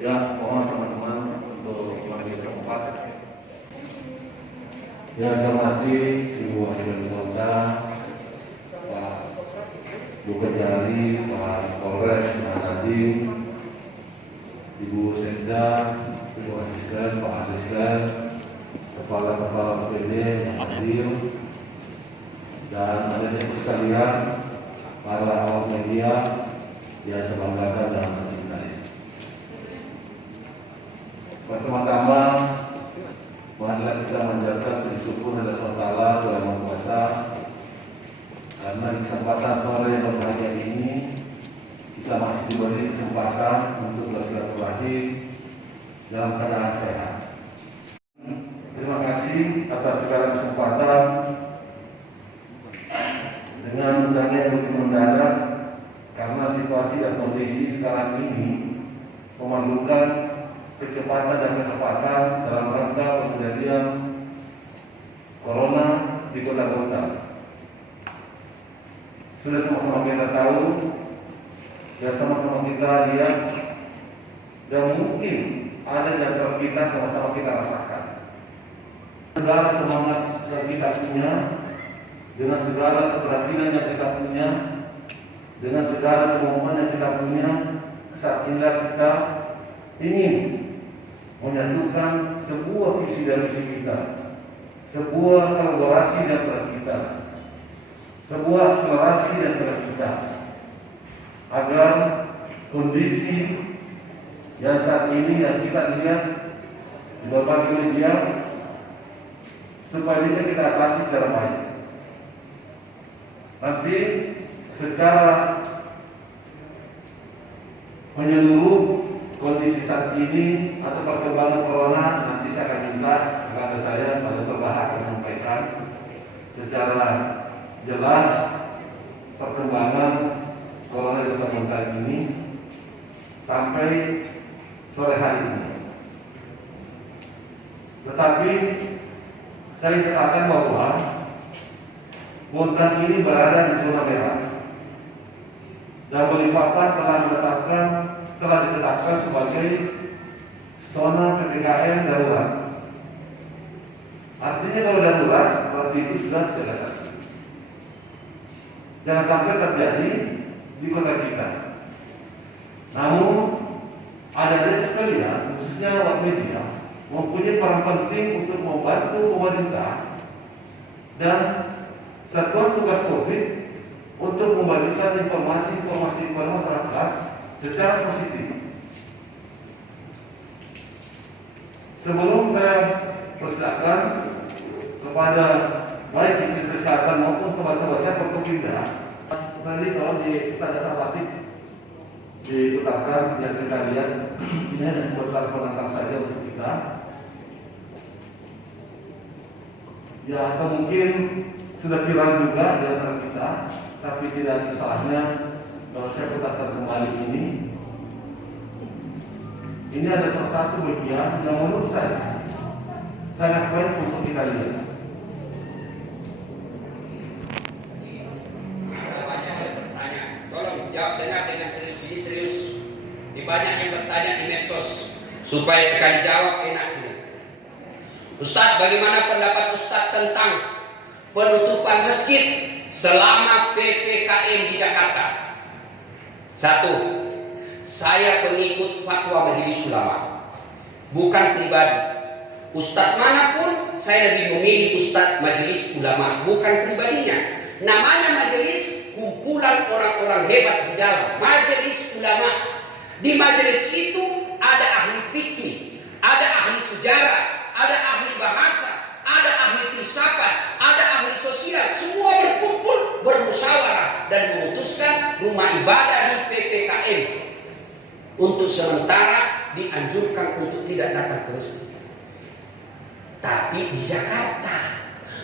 Ya, mohon teman-teman untuk mari kita tempat. Ya, saya hormati Ibu Wakil Kota, Pak Bupati, Pak Polres, Pak Nadiem, Ibu Sekda, Ibu Asisten, Pak Asisten, Kepala PD yang hadir, dan adik-adik sekalian, para awak media yang saya banggakan dan mencintai. Pertama-tama, marilah kita menjaga bersyukur kepada Allah Tuhan Yang Kuasa, karena di kesempatan sore yang berbahagia ini kita masih diberi kesempatan untuk bersilaturahim dalam keadaan sehat. Terima kasih atas segala kesempatan dengan undangnya yang lebih mendadak, karena situasi dan kondisi sekarang ini memerlukan kecepatan dan ketepatan dalam rangka pengendalian corona di kota-kota. Sudah sama-sama kita tahu, ya sama-sama kita lihat, dan mungkin ada di antara kita sama-sama kita rasakan. Segala semangat yang kita punya, dengan segala keberhasilan yang kita punya, dengan segala kemampuan yang kita punya, saat inilah kita ingin menyatukan sebuah visi dan misi kita, sebuah kolaborasi di antara kita, sebuah akselerasi di antara kita, agar kondisi yang saat ini yang kita lihat di berbagai media supaya bisa kita atasi secara baik. Nanti secara menyeluruh kondisi saat ini atau perkembangan corona, nanti saya akan minta kepada saya Pak Dr. Bahar akan menyampaikan secara jelas perkembangan corona di kota ini sampai sore hari ini. Tetapi saya katakan bahwa Montan ini berada di zona merah, dan Balikpapan telah ditetapkan sebagai zona PPKM darurat. Artinya kalau darurat berarti itu sudah selesai. Jangan sampai terjadi di kota kita. Namun ada sekalian, khususnya awak media, mempunyai peran penting untuk membantu pemerintah dan Satuan Tugas COVID untuk membagikan informasi-informasi kepada masyarakat secara positif. Sebelum saya persilakan kepada baik Menteri Kesehatan maupun sobat-sobat saya Forkopimda, tadi kalau di Istana Sarwatik diputarkan yang kita lihat, ini hanya sebuah pengantar saja untuk kita. Ya, atau mungkin sudah viral juga di antara kita, tapi tidak ada salahnya kalau saya putarkan kembali ini. Ini ada salah satu bagian yang menurut saya sangat baik untuk kita lihat. Ada banyak yang bertanya, tolong jawab dengan serius. Ini serius. Di banyak yang bertanya di medsos, supaya sekali jawab enak sih. Ustadz, bagaimana pendapat Ustadz tentang penutupan masjid selama PPKM di Jakarta? Satu, saya pengikut fatwa Majelis Ulama, bukan pribadi. Ustadz manapun saya lebih memilih Ustadz Majelis Ulama, bukan pribadinya. Namanya majelis, kumpulan orang-orang hebat di dalam Majelis Ulama. Di majelis itu ada ahli fikih, ada ahli sejarah, ada ahli bahasa, ada ahli filsafat, ada ahli sosial, semua berkumpul, bermusyawarah dan memutuskan rumah ibadah di PPKM untuk sementara dianjurkan untuk tidak datang ke masjid. Tapi di Jakarta,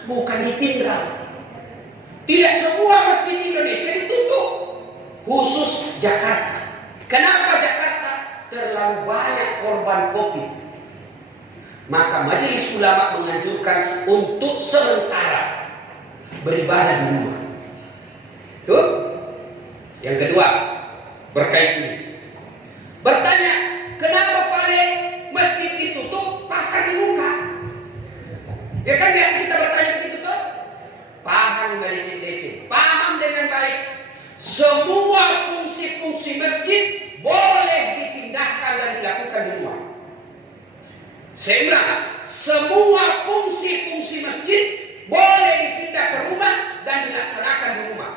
bukan di Pindrang. Tidak semua masjid di Indonesia ditutup, khusus Jakarta. Kenapa Jakarta? Terlalu banyak korban COVID. Maka Majelis Ulama menganjurkan untuk sementara beribadah di rumah. Itu yang kedua, berkait ini. Bertanya, kenapa Saya bilang, semua fungsi-fungsi masjid boleh dipindah ke rumah dan dilaksanakan di rumah.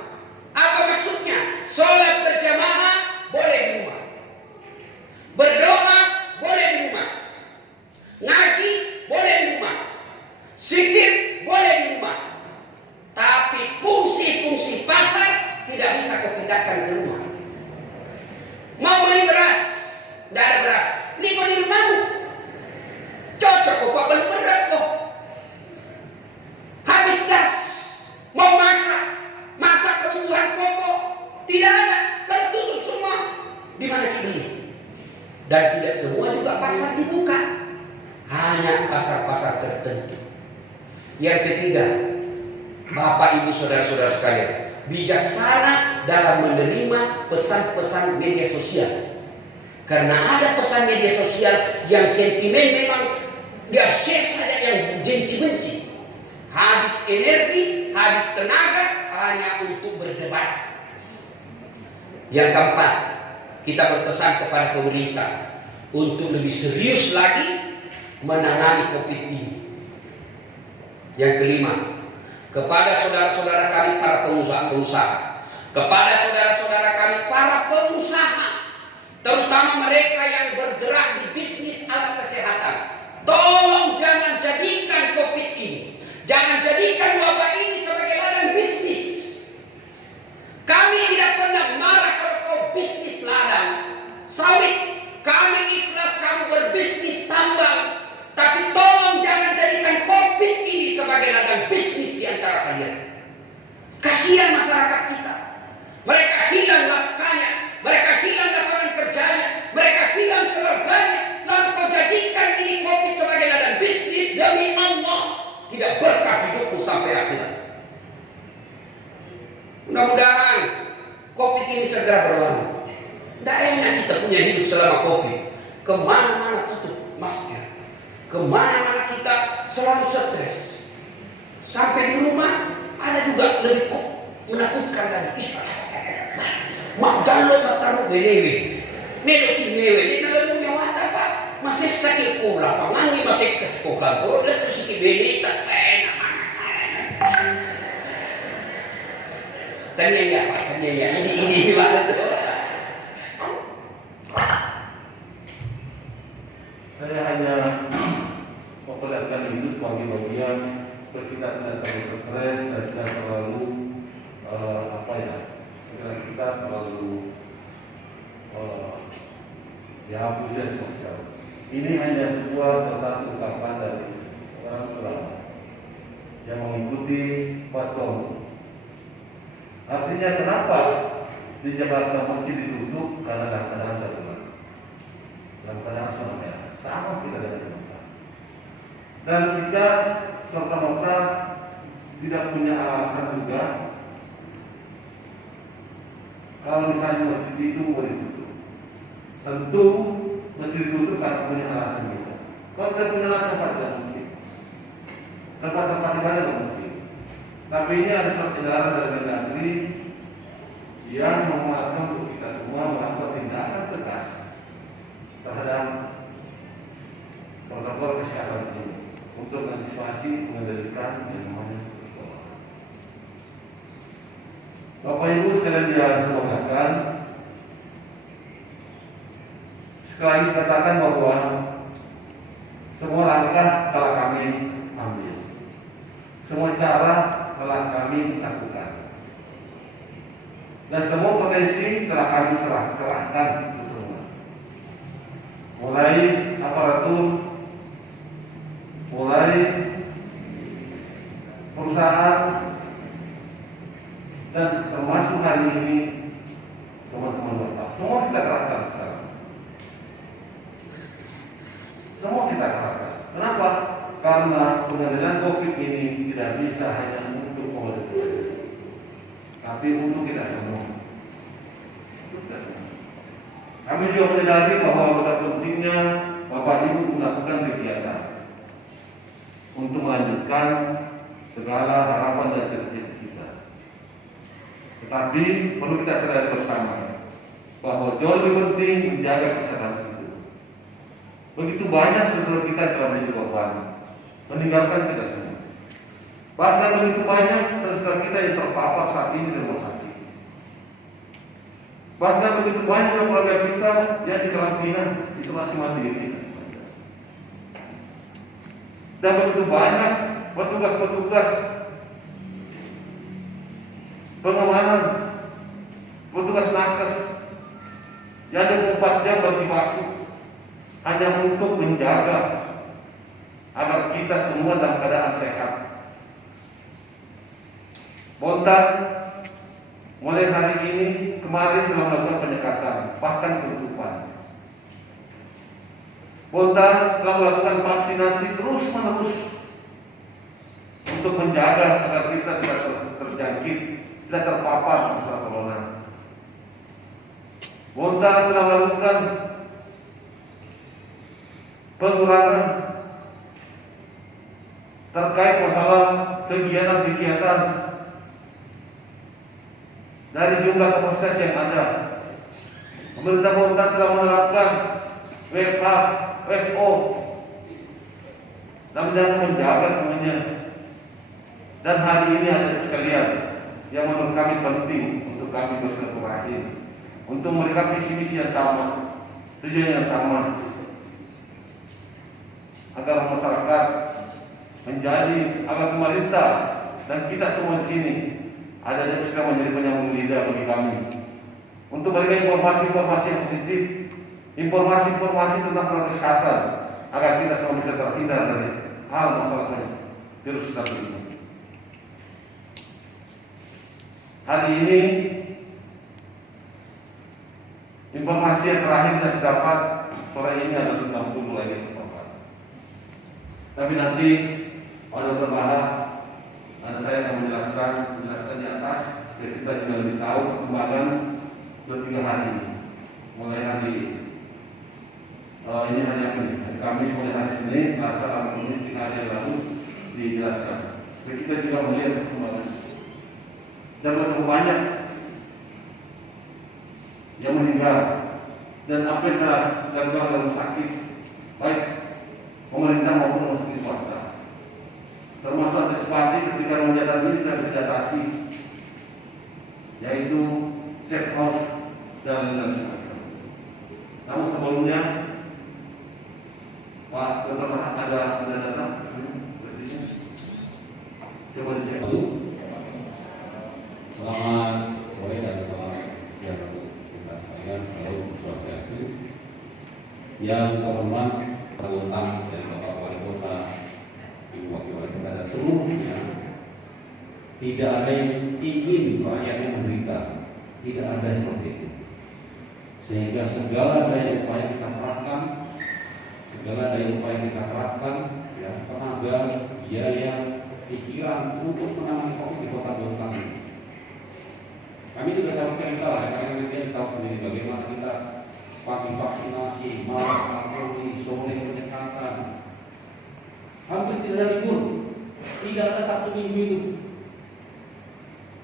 Apa maksudnya? Sholat berjamaah boleh di rumah, berdoa boleh di rumah, ngaji boleh di rumah, zikir boleh di rumah. Tapi fungsi-fungsi pasar tidak bisa kau pindahkan ke rumah. Mau beli beras, tidak ada beras, ini kau di rumahmu. Cocok kok Pak, beli beras kok. Habis gas, mau masak kebutuhan pokok, tidak ada. Kalau tutup semua, di mana kita beli? Dan tidak semua juga pasar dibuka, hanya pasar-pasar tertentu. Yang ketiga, Bapak Ibu Saudara-saudara sekalian, bijaksana dalam menerima pesan-pesan media sosial. Karena ada pesan media sosial yang sentimen memang dia share saja yang benci-benci. Habis energi, habis tenaga hanya untuk berdebat. Yang keempat, kita berpesan kepada pemerintah untuk lebih serius lagi menangani COVID ini. Yang kelima, kepada saudara-saudara kami para pengusaha, kepada saudara-saudara kami para pengusaha, terutama mereka yang bergerak di bisnis alat kesehatan, tolong jangan jadikan COVID ini, jangan jadikan wabah ini sebagai ladang bisnis. Kami tidak pernah marah kalau kau bisnis ladang sawit, kami ikhlas kamu berbisnis tambang, tapi tolong jangan jadikan COVID ini sebagai ladang bisnis di antara kalian. Kasihan masyarakat kita. Mereka hilang nafkahnya, mereka hilang lapangan kerjanya, mereka hilang keluarganya. Lalu kau jadikan ini COVID sebagai ladang bisnis, demi Allah tidak berkah hidupmu sampai akhirat. Mudah-mudahan COVID ini segera berlalu. Tidak enak kita punya hidup selama COVID. Kemana-mana tutup masker, kemana-mana kita selalu stres. Sampai di rumah ada juga lebih menakutkan lagi. Mak jalo taruh benewe, meloti mewe, ini dalam punya watak Pak. Masih sakit pula, pangangi masih kesekolah. Kalau lihat tu sakit bene tak enak. Tanya ya Pak, tanya ya. Ini mana tu? Saya hanya memperlihatkan itu sebagai bagian supaya kita tidak terlalu stres dan tidak terlalu kita terlalu pusing sosial. Ini hanya salah satu ungkapan dari orang ulama yang mengikuti fatwa. Artinya kenapa di Jakarta masjid ditutup? Karena dalam keadaan darurat, dalam keadaan zona merah. Sama kita dengan Jakarta. Dan kita serta-merta tidak punya alasan juga kalau misalnya masjid itu boleh ditutup. Tentu masjid ditutup karena punya alasan kita. Kalau tidak punya alasan tidak mungkin. Tempat-tempat ibadah tidak mungkin. Tapi ini ada surat edaran dari Mendagri yang menguatkan untuk kita semua melakukan tindakan tegas terhadap protokol kesehatan ini untuk antisipasi mengendalikan yang namanya corona. Bapak Ibu sekalian yang saya muliakan, sekali lagi katakan bahwa semua langkah telah kami ambil, semua cara telah kami lakukan, dan semua potensi telah kami serahkan itu semua, mulai aparatur, mulai perusahaan, dan termasuk hari ini teman-teman Bapak, semua kita kerahkan sekarang. Semua kita kerahkan. Kenapa? Karena pengendalian COVID ini tidak bisa hanya untuk pemerintah saja, tapi untuk kita semua. Kami juga menyadari bahwa pada pentingnya Bapak Ibu melakukan kegiatan untuk melanjutkan segala harapan dan cita-cita kita. Tetapi perlu kita sadari bersama bahwa jauh lebih penting menjaga kesehatan itu. Begitu banyak saudara kita yang telah menjadi korban, meninggalkan kita semua. Bahkan begitu banyak saudara kita yang terpapar saat ini di rumah sakit. Bahkan begitu banyak keluarga kita yang di karantina, isolasi mandiri. Dan begitu banyak petugas-petugas pengamanan, petugas nakes yang 24 jam berjibaku hanya untuk menjaga agar kita semua dalam keadaan sehat. Bontan mulai hari ini kemarin telah melakukan penyekatan, bahkan penutupan. Bontan telah melakukan vaksinasi terus-menerus untuk menjaga agar kita tidak terjangkit, tidak terpapar masalah corona. Bontan telah melakukan pengurangan terkait masalah kegiatan-kegiatan dari jumlah kapasitas yang ada. Pemerintah Bontan telah menerapkan WFO dan menjaga semuanya. Dan hari ini ada sekalian yang menurut kami penting untuk kami bersilaturahim, untuk melihat visi-misi yang sama, tujuan yang sama, agar masyarakat agar pemerintah dan kita semua di sini ada yang sekarang menjadi penyambung lidah bagi kami untuk memberikan informasi-informasi yang positif, informasi-informasi tentang protokol kesehatan agar kita semua bisa terhindar dari hal masalah virus satu ini. Hari ini informasi yang terakhir yang saya dapat sore ini ada 90 lagi terpapar. Tapi nanti oleh berbahas ada saya yang menjelaskan di atas, jadi kita juga lebih tahu perkembangan 2-3 hari ini. Mulai hari ini hari apa nih? Hari Kamis mulai hari Senin, Selasa, Rabu, Kamis 3 hari yang lalu dijelaskan. Jadi kita juga melihat perkembangan. Dan berapa banyak yang meninggal dan apa yang terjadi dalam sakit, baik pemerintah maupun rumah sakit swasta. Termasuk antisipasi ketika lonjakan ini tidak bisa diatasi, yaitu safe house dan lain-lain. Namun sebelumnya, Pak Dr. ada sudah datang, presiden. Coba dicek dulu. Selamat sore dan selamat siang untuk kita sekalian. Salam Swastiastu. Yang terhormat Bontan dari Bapak Wali Kota, Ibu Wakil Wali Kota dan seluruhnya, tidak ada yang ingin rakyatnya menderita, tidak ada seperti itu. Sehingga segala daya upaya kita kerahkan, ya, tenaga, biaya, pikiran untuk menangani COVID di Kota Bontan ini. Kami juga sangat cerita lah, karena nanti tahu sendiri bagaimana kita pagi vaksinasi, malam patroli, sore penyekatan. Hampir tidak ada libur, tidak ada satu minggu itu.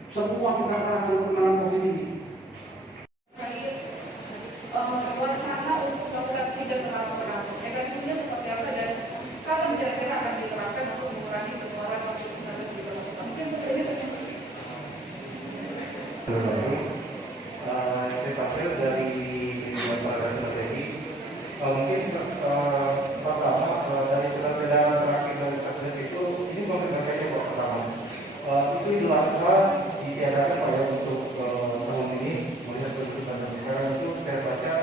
Semua kita kerahkan untuk menangani COVID ini. Wacana untuk melakukan tidak terlalu terang, mekanismenya seperti apa dan kapan kira-kira akan diterapkan untuk mengurangi penularan COVID-19 di Kota? Mungkin ini Saya Sapril dari Bidang Pengadaan Strategi. Mungkin pertama dari surat edaran terakhir dari Satgas itu ini konfirmasi aja kok pertama. Itu dilakukan ditiadakan pada untuk tahun ini melihat keputusan dan sekarang itu saya baca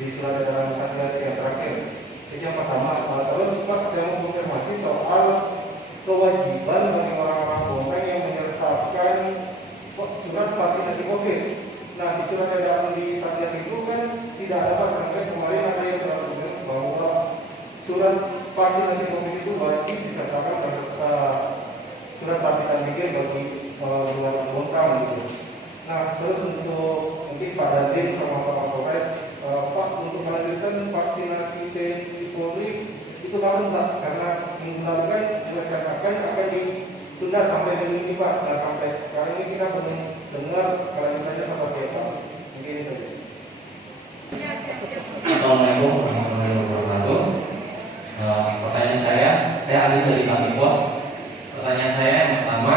di surat edaran Satgas yang terakhir. Itu yang pertama. Terus Pak saya mau konfirmasi soal kewajiban bagi orang-orang Bontan yang menyertakan surat vaksinasi COVID. Nah di surat edaran di Satgas itu kan tidak ada sampai kemarin ada yang tertulis bahwa surat vaksinasi COVID itu wajib disertakan pada surat panggilan legal bagi luar Bontan gitu. Nah terus untuk mungkin Pak Dandim sama Pak Kapolres, Pak untuk melanjutkan vaksinasi TNI Polri itu kapan Pak? Karena minggu lalu kan direncanakan akan ditunda sampai minggu ini Pak. Nah sampai sekarang ini kita belum dengar kelanjutannya seperti apa. Mungkin itu saja. Assalamualaikum warahmatullahi wabarakatuh. Haris dari Kalipos. Pertanyaan saya yang pertama,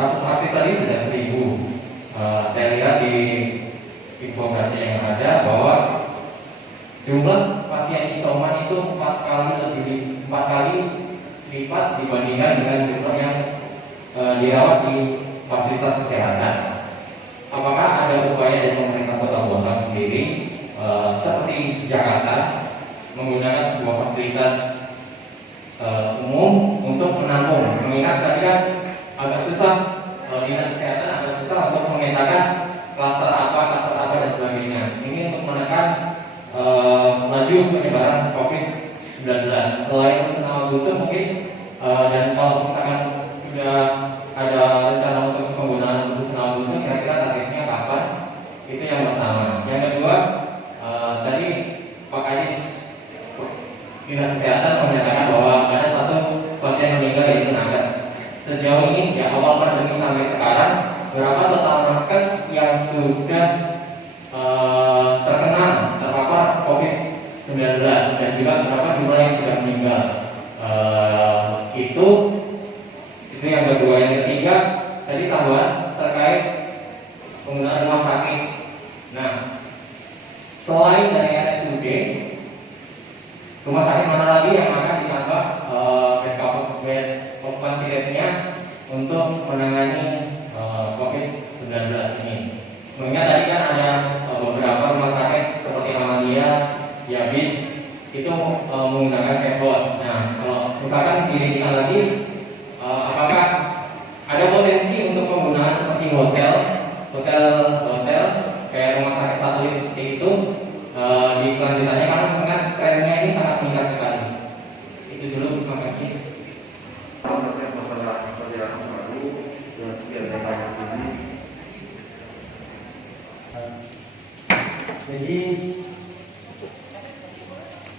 kasus aktif tadi sudah 1000. Saya lihat di infografis yang ada bahwa jumlah pasien isoman itu 4 kali lipat dibandingkan dengan jumlah yang dirawat di fasilitas kesehatan. Apakah ada upaya dari pemerintah Kota Bontang sendiri seperti Jakarta menggunakan sebuah fasilitas umum untuk menampung? Mengingat tadi kan agak susah, dinas kesehatan agak susah untuk memetakan klaster apa dan sebagainya. Ini untuk menekan laju penyebaran COVID-19. Selain Senawal Guntur mungkin dan kalau misalkan sudah ada rencana untuk penggunaan untuk Senawal Guntur, kira-kira targetnya kapan? Itu yang pertama. Yang kedua, tadi Pak Kadis Dinas Kesehatan menyatakan bahwa ada 1 pasien meninggal yaitu nakes. Sejauh ini sejak awal pandemi sampai sekarang, berapa total nakes yang sudah terpapar COVID-19 dan juga berapa jumlah yang sudah meninggal? Itu yang kedua. Yang ketiga, tadi tambahan terkait penggunaan rumah sakit. Nah, selain dari RSUD, rumah sakit mana lagi yang akan ditambah bed occupancy rate-nya untuk menangani COVID-19 ini? Mengingat tadi kan ada beberapa rumah sakit seperti Amalia, Yabis itu menggunakan set house. Nah, kalau misalkan dirikan lagi, apakah ada potensi untuk penggunaan seperti hotel kayak rumah sakit satelit seperti itu di kelanjutannya, karena mengingat trennya ini sangat meningkat sekali. Itu dulu, terima kasih. Yang masalah perjalanan baru dan biar datanya ini. Jadi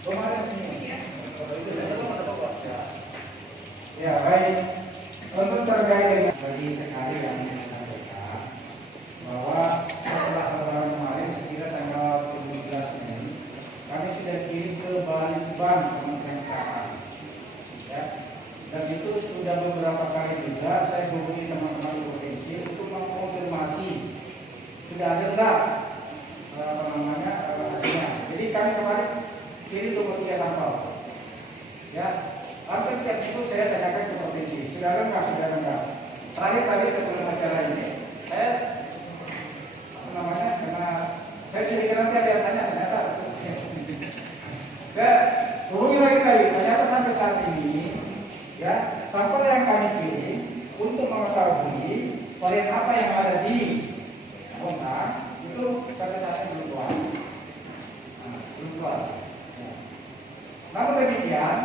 kemarin itu saya sama ya baik, untuk terkait dengan bagi sekali yang saya sampaikan bahwa setelah lebaran kemarin sekira tanggal 17 Mei kami sudah kirim ke Balitbang Kementerian Kesehatan, ya, dan itu sudah beberapa kali juga saya hubungi teman-teman di provinsi untuk mengkonfirmasi sudah ada enggak hasilnya. Jadi kami kemarin kirim 23 sampel, ya. Hampir tiap itu saya tanyakan ke provinsi, sudah ada enggak, sudah ada enggak. Terakhir tadi sebelum acara ini, saya karena saya jadi nanti ada yang tanya, ternyata saya hubungi lagi, ternyata sampai saat ini, ya, sampel yang kami kirim untuk mengetahui varian apa yang ada di Bontang itu sampai saat ini belum keluar. Belum keluar. Ya. Namun demikian,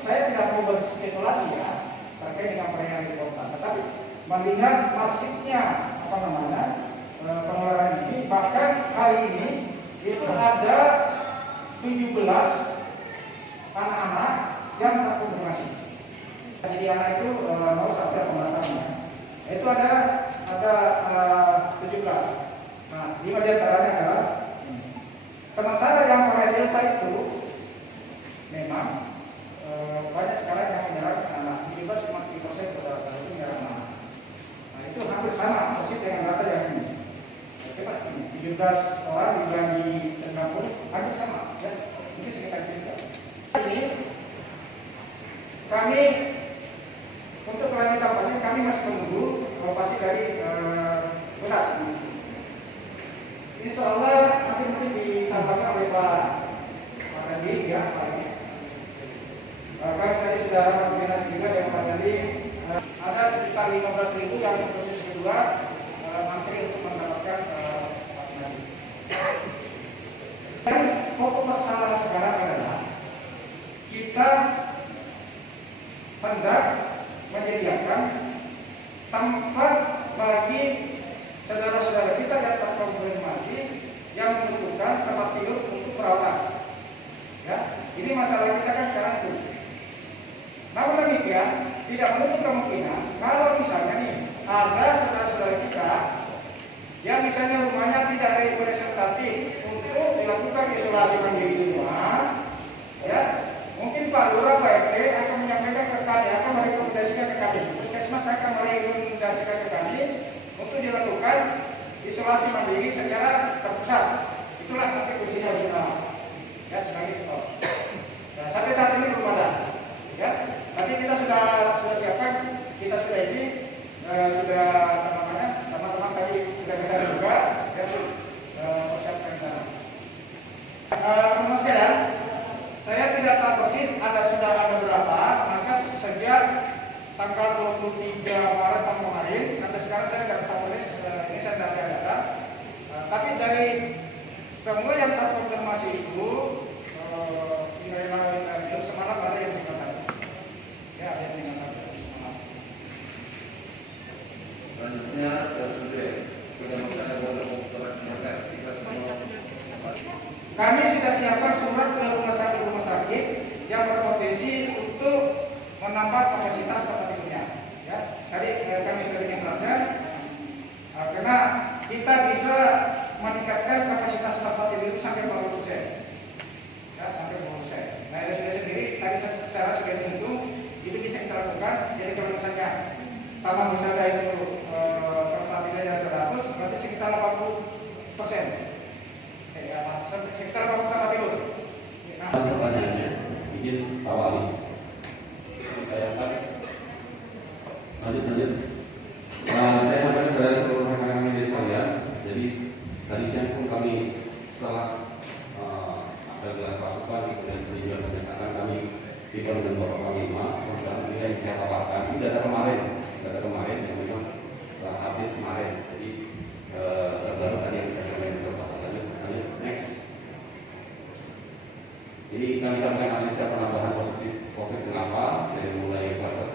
saya tidak mau berspekulasi ya terkait dengan perayaan di kota, tetapi melihat masifnya penularan ini, bahkan hari ini itu ada 17 anak-anak yang terkonfirmasi. Jadi anak itu 0 sampai 18 tahun. Itu ada 17. Nah, 5 diantaranya adalah sementara yang varian Delta itu memang banyak sekarang yang menyerang anak, 17,3% rata-rata itu menyerang anak. Nah, itu hampir sama persis dengan data yang ini. Coba 17 orang dibagi 90 hampir sama, ya. Ini sekitar kita. Ini kami untuk kelanjutan pasien kami masih menunggu pasti dari pusat. Insya Allah nanti mungkin ditambahkan oleh Pak Nadi, ya Pak Nadi. Kami tadi sudah koordinasi juga dengan Pak Nadi. Ada sekitar 15.000 yang dosis kedua antri untuk mendapatkan vaksinasi. Dan pokok masalah sekarang adalah kita hendak menyediakan tempat bagi saudara-saudara kita yang terkonfirmasi yang membutuhkan tempat tidur untuk perawatan. Ya, ini masalah kita kan sekarang itu. Namun demikian, tidak menutup kemungkinan kalau misalnya nih ada saudara-saudara kita yang misalnya rumahnya tidak representatif dilakukan isolasi mandiri di rumah, ya mungkin Pak Lurah, Pak RT akan menyampaikan ke kami, akan merekomendasikan ke kami, Puskesmas akan merekomendasikan ke kami untuk dilakukan isolasi mandiri secara terpusat. Itulah nanti kursinya harus utama, ya sebagai stop. Nah, sampai saat ini belum ada, ya. Nanti kita sudah siapkan, kita sudah ini sudah teman-teman tadi sudah ke sana juga, ya persiapkan ke sana. Teman-teman sekalian, saya tidak tahu persis sudah ada berapa, maka sejak tanggal 23 Maret tahun kemarin sampai sekarang saya tidak tahu persis, ini saya tidak ada data. Tapi dari semua yang terkonfirmasi itu nilai semalam ada yang tinggal satu, ya ada yang tinggal satu semalam. Selanjutnya kami sudah siapkan surat ke rumah sakit yang berpotensi untuk menambah kapasitas tempat tidurnya. Ya, tadi kami sudah bikin suratnya, karena kita bisa meningkatkan kapasitas tempat tidur sampai 50%. Ya, sampai 50%. Nah, dari saya sendiri tadi secara sudah dihitung itu bisa kita lakukan. Jadi kalau misalnya tambah misalnya itu tempat tidurnya 100, berarti sekitar 80%. Sekitar 80% tempat tidur. Nah, Pertanyaannya, izin Pak Wali. Lanjut. Saya sampaikan kepada seluruh rekan-rekan media sekalian. Jadi tadi siang pun kami setelah ada gelar pasukan kemudian peninjauan penyekatan kami tidak dengan Bapak Panglima. Kemudian ini yang saya paparkan ini data kemarin yang memang update kemarin. Jadi terbaru tadi yang saya sampaikan ke Pak Tadi. Next. Jadi kami sampaikan analisa penambahan positif COVID kenapa dari mulai kluster